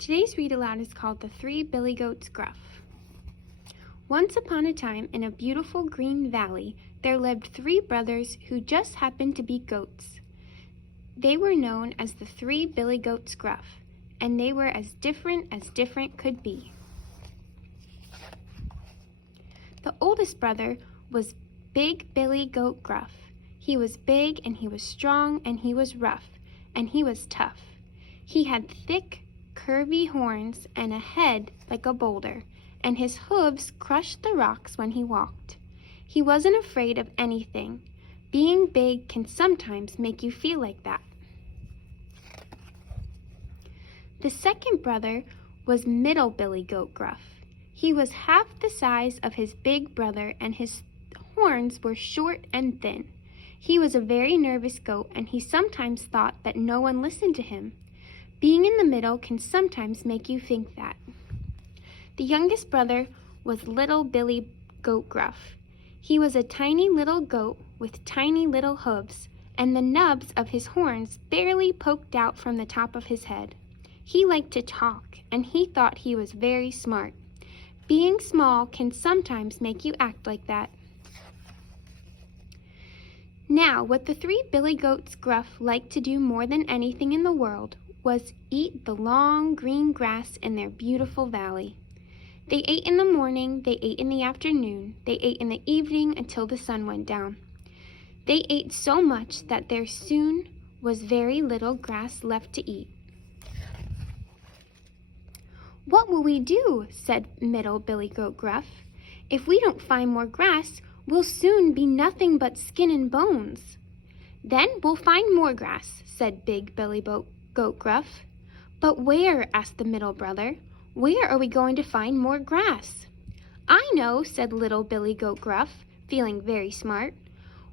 Today's read aloud is called The Three Billy Goats Gruff. Once upon a time, in a beautiful green valley, there lived three brothers who just happened to be goats. They were known as the Three Billy Goats Gruff, and they were as different could be. The oldest brother was Big Billy Goat Gruff. He was big, and he was strong, and he was rough, and he was tough. He had thick, curvy horns and a head like a boulder, and his hooves crushed the rocks when he walked. He wasn't afraid of anything. Being big can sometimes make you feel like that. The second brother was Middle Billy Goat Gruff. He was half the size of his big brother, and his horns were short and thin. He was a very nervous goat, and he sometimes thought that no one listened to him. Being in the middle can sometimes make you think that. The youngest brother was Little Billy Goat Gruff. He was a tiny little goat with tiny little hooves, and the nubs of his horns barely poked out from the top of his head. He liked to talk, and he thought he was very smart. Being small can sometimes make you act like that. Now, what the three Billy Goats Gruff liked to do more than anything in the world was eat the long green grass in their beautiful valley. They ate in the morning, they ate in the afternoon, they ate in the evening until the sun went down. They ate so much that there soon was very little grass left to eat. "What will we do?" said Middle Billy Goat Gruff. "If we don't find more grass, we'll soon be nothing but skin and bones." "Then we'll find more grass," said Big Billy Goat Gruff. "But where?" asked the middle brother. "Where are we going to find more grass?" "I know," said Little Billy Goat Gruff, feeling very smart.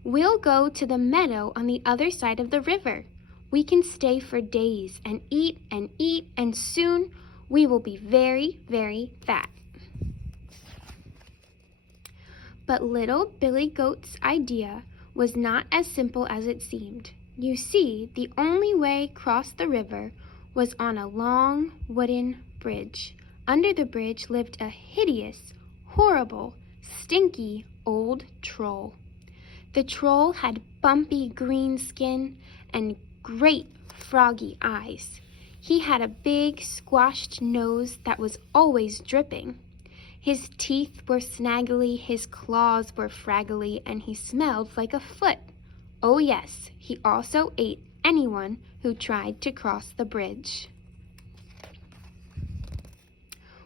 "We'll go to the meadow on the other side of the river. We can stay for days and eat, and soon we will be very, very fat." But Little Billy Goat's idea was not as simple as it seemed. You see, the only way across the river was on a long wooden bridge. Under the bridge lived a hideous, horrible, stinky old troll. The troll had bumpy green skin and great froggy eyes. He had a big, squashed nose that was always dripping. His teeth were snaggly, his claws were fraggly, and he smelled like a foot. Oh yes, he also ate anyone who tried to cross the bridge.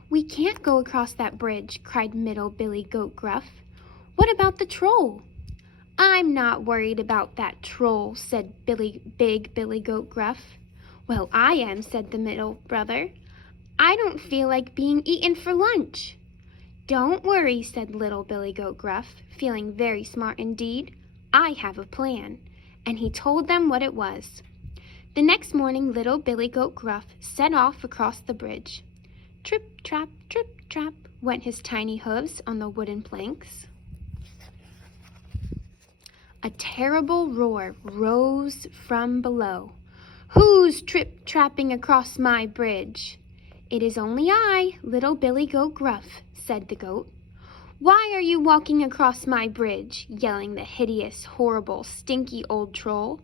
"We can't go across that bridge," cried Middle Billy Goat Gruff. "What about the troll?" "I'm not worried about that troll," said Big Billy Goat Gruff. "Well, I am," said the middle brother. "I don't feel like being eaten for lunch." "Don't worry," said Little Billy Goat Gruff, feeling very smart indeed. "I have a plan." And he told them what it was. The next morning, Little Billy Goat Gruff set off across the bridge. Trip, trap, went his tiny hooves on the wooden planks. A terrible roar rose from below. "Who's trip-trapping across my bridge?" "It is only I, Little Billy Goat Gruff," said the goat. "Why are you walking across my bridge?" yelling the hideous, horrible, stinky old troll.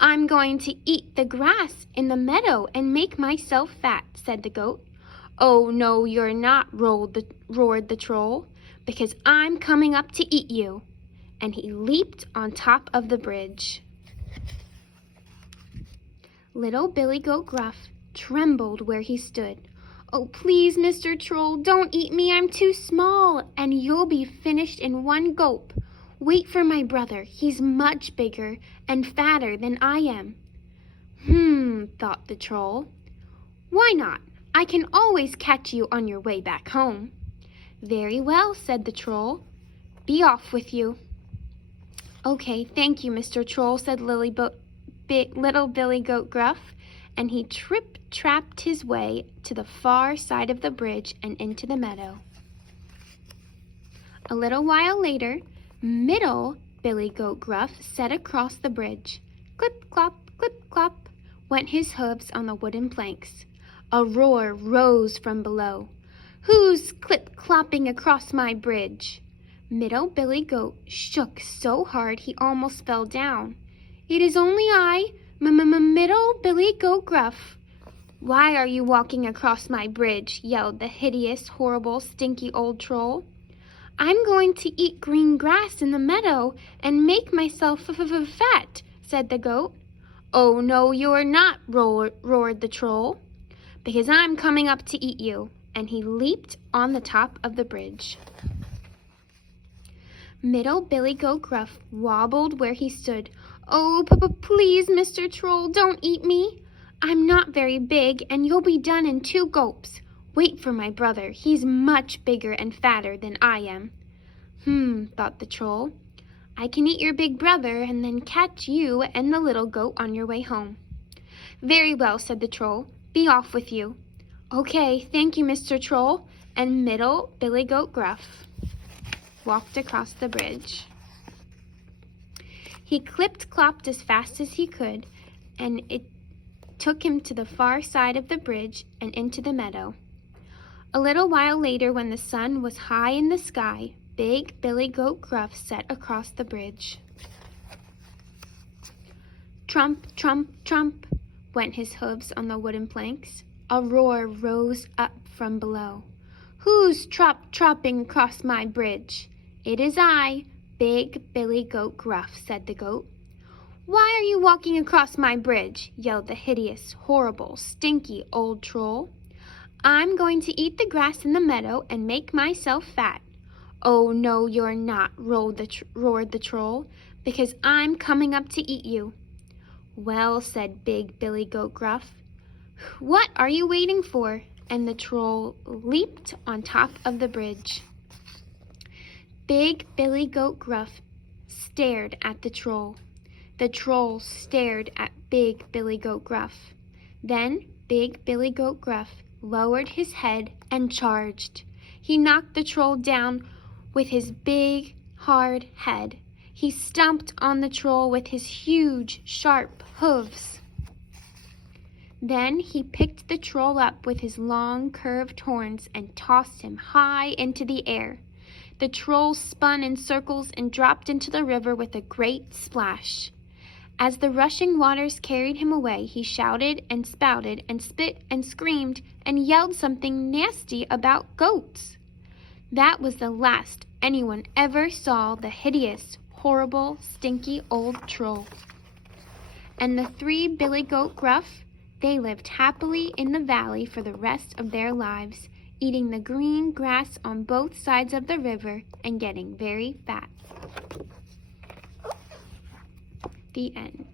"I'm going to eat the grass in the meadow and make myself fat," said the goat. "Oh, no, you're not," roared the troll, "because I'm coming up to eat you." And he leaped on top of the bridge. Little Billy Goat Gruff trembled where he stood. "Oh, please, Mr. Troll, don't eat me. I'm too small, and you'll be finished in one gulp. Wait for my brother. He's much bigger and fatter than I am." Thought the troll. "Why not? I can always catch you on your way back home." "Very well," said the troll. "Be off with you." "Okay, thank you, Mr. Troll," said Little Billy Goat Gruff, and he trip-trapped his way to the far side of the bridge and into the meadow. A little while later, Middle Billy Goat Gruff set across the bridge. Clip-clop, went his hooves on the wooden planks. A roar rose from below. "Who's clip-clopping across my bridge?" Middle Billy Goat shook so hard he almost fell down. "It is only I, Middle Billy Goat Gruff." "Why are you walking across my bridge?" yelled the hideous, horrible, stinky old troll. "I'm going to eat green grass in the meadow and make myself fat," said the goat. "Oh, no, you're not," roared the troll, "because I'm coming up to eat you." And he leaped on the top of the bridge. Middle Billy Goat Gruff wobbled where he stood. "Oh, please, Mr. Troll, don't eat me. I'm not very big, and you'll be done in 2 gulps. Wait for my brother. He's much bigger and fatter than I am." Thought the troll. "I can eat your big brother and then catch you and the little goat on your way home." "Very well," said the troll. "Be off with you." "Okay, thank you, Mr. Troll." And Middle Billy Goat Gruff walked across the bridge. He clipped-clopped as fast as he could, and it took him to the far side of the bridge and into the meadow. A little while later, when the sun was high in the sky, Big Billy Goat Gruff sat across the bridge. Trump, trump, trump, went his hooves on the wooden planks. A roar rose up from below. "Who's tropping across my bridge?" "It is I, Big Billy Goat Gruff," said the goat. "Why are you walking across my bridge?" yelled the hideous, horrible, stinky old troll. "I'm going to eat the grass in the meadow and make myself fat." "Oh, no, you're not," roared the troll, "because I'm coming up to eat you." "Well," said Big Billy Goat Gruff, "what are you waiting for?" And the troll leaped on top of the bridge. Big Billy Goat Gruff stared at the troll. The troll stared at Big Billy Goat Gruff. Then Big Billy Goat Gruff lowered his head and charged. He knocked the troll down with his big, hard head. He stomped on the troll with his huge, sharp hooves. Then he picked the troll up with his long, curved horns and tossed him high into the air. The troll spun in circles and dropped into the river with a great splash. As the rushing waters carried him away, he shouted and spouted and spit and screamed and yelled something nasty about goats. That was the last anyone ever saw the hideous, horrible, stinky old troll. And the 3 Billy Goat Gruff, they lived happily in the valley for the rest of their lives, eating the green grass on both sides of the river and getting very fat. The end.